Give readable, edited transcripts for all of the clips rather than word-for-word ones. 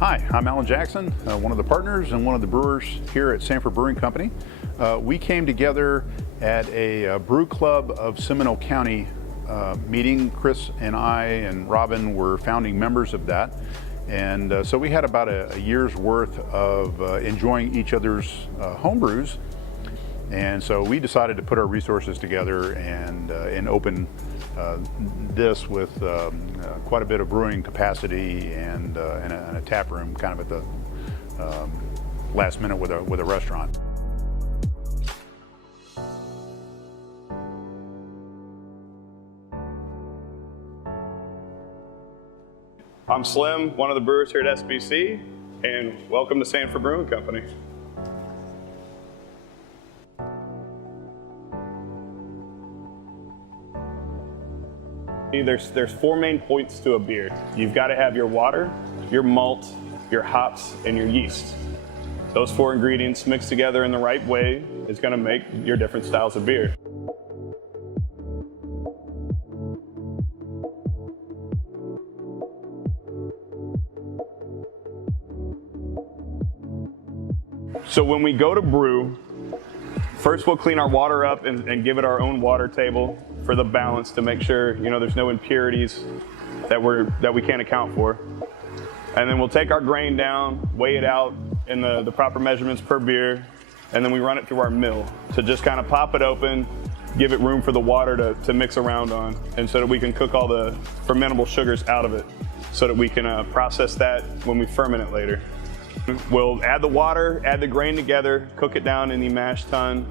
Hi, I'm Alan Jackson, one of the partners and one of the brewers here at Sanford Brewing Company. We came together at a brew club of Seminole County meeting. Chris and I and Robin were founding members of that. And so we had about a year's worth of enjoying each other's home brews. And so we decided to put our resources together and open this with quite a bit of brewing capacity and a tap room kind of at the last minute with a restaurant. I'm Slim, one of the brewers here at SBC, and welcome to Sanford Brewing Company. There's four main points to a beer. You've got to have your water, your malt, your hops, and your yeast. Those four ingredients mixed together in the right way is going to make your different styles of beer. So when we go to brew, first we'll clean our water up and give it our own water table for the balance to make sure there's no impurities that we can't account for. And then we'll take our grain down, weigh it out in the proper measurements per beer, and then we run it through our mill to just kind of pop it open, give it room for the water to mix around on, and so that we can cook all the fermentable sugars out of it so that we can process that when we ferment it later. We'll add the water, add the grain together, cook it down in the mash tun.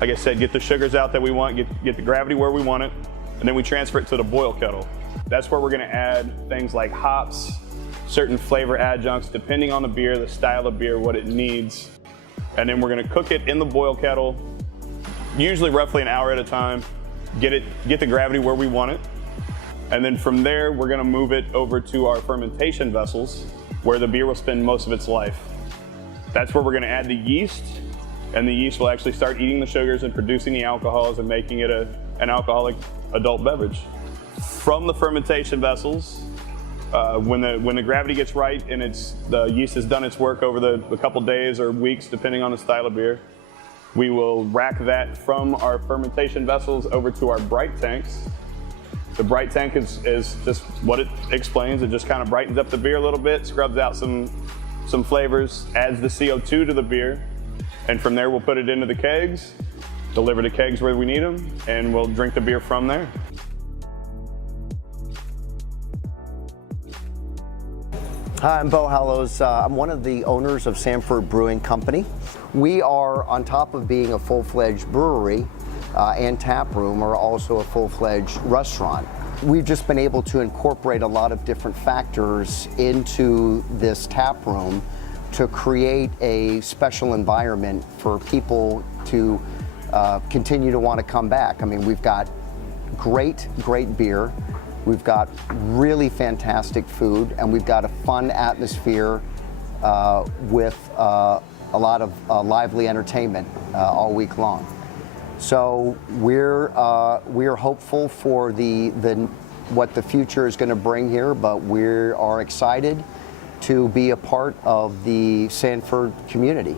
Like I said, get the sugars out that we want, get the gravity where we want it, and then we transfer it to the boil kettle. That's where we're gonna add things like hops, certain flavor adjuncts, depending on the beer, the style of beer, what it needs. And then we're gonna cook it in the boil kettle, usually roughly an hour at a time, get the gravity where we want it. And then from there, we're gonna move it over to our fermentation vessels, where the beer will spend most of its life. That's where we're gonna add the yeast, and the yeast will actually start eating the sugars and producing the alcohols and making it an alcoholic adult beverage. From the fermentation vessels, when the gravity gets right and the yeast has done its work over the couple days or weeks, depending on the style of beer, we will rack that from our fermentation vessels over to our bright tanks. The bright tank is just what it explains. It just kind of brightens up the beer a little bit, scrubs out some flavors, adds the CO2 to the beer, and from there we'll put it into the kegs, deliver the kegs where we need them, and we'll drink the beer from there. Hi, I'm Bo Hallows. I'm one of the owners of Sanford Brewing Company. We are, on top of being a full-fledged brewery and tap room, are also a full-fledged restaurant. We've just been able to incorporate a lot of different factors into this tap room to create a special environment for people to continue to want to come back. I mean, we've got great beer, we've got really fantastic food, and we've got a fun atmosphere with a lot of lively entertainment all week long. So we're hopeful for what the future is going to bring here, but we are excited to be a part of the Sanford community.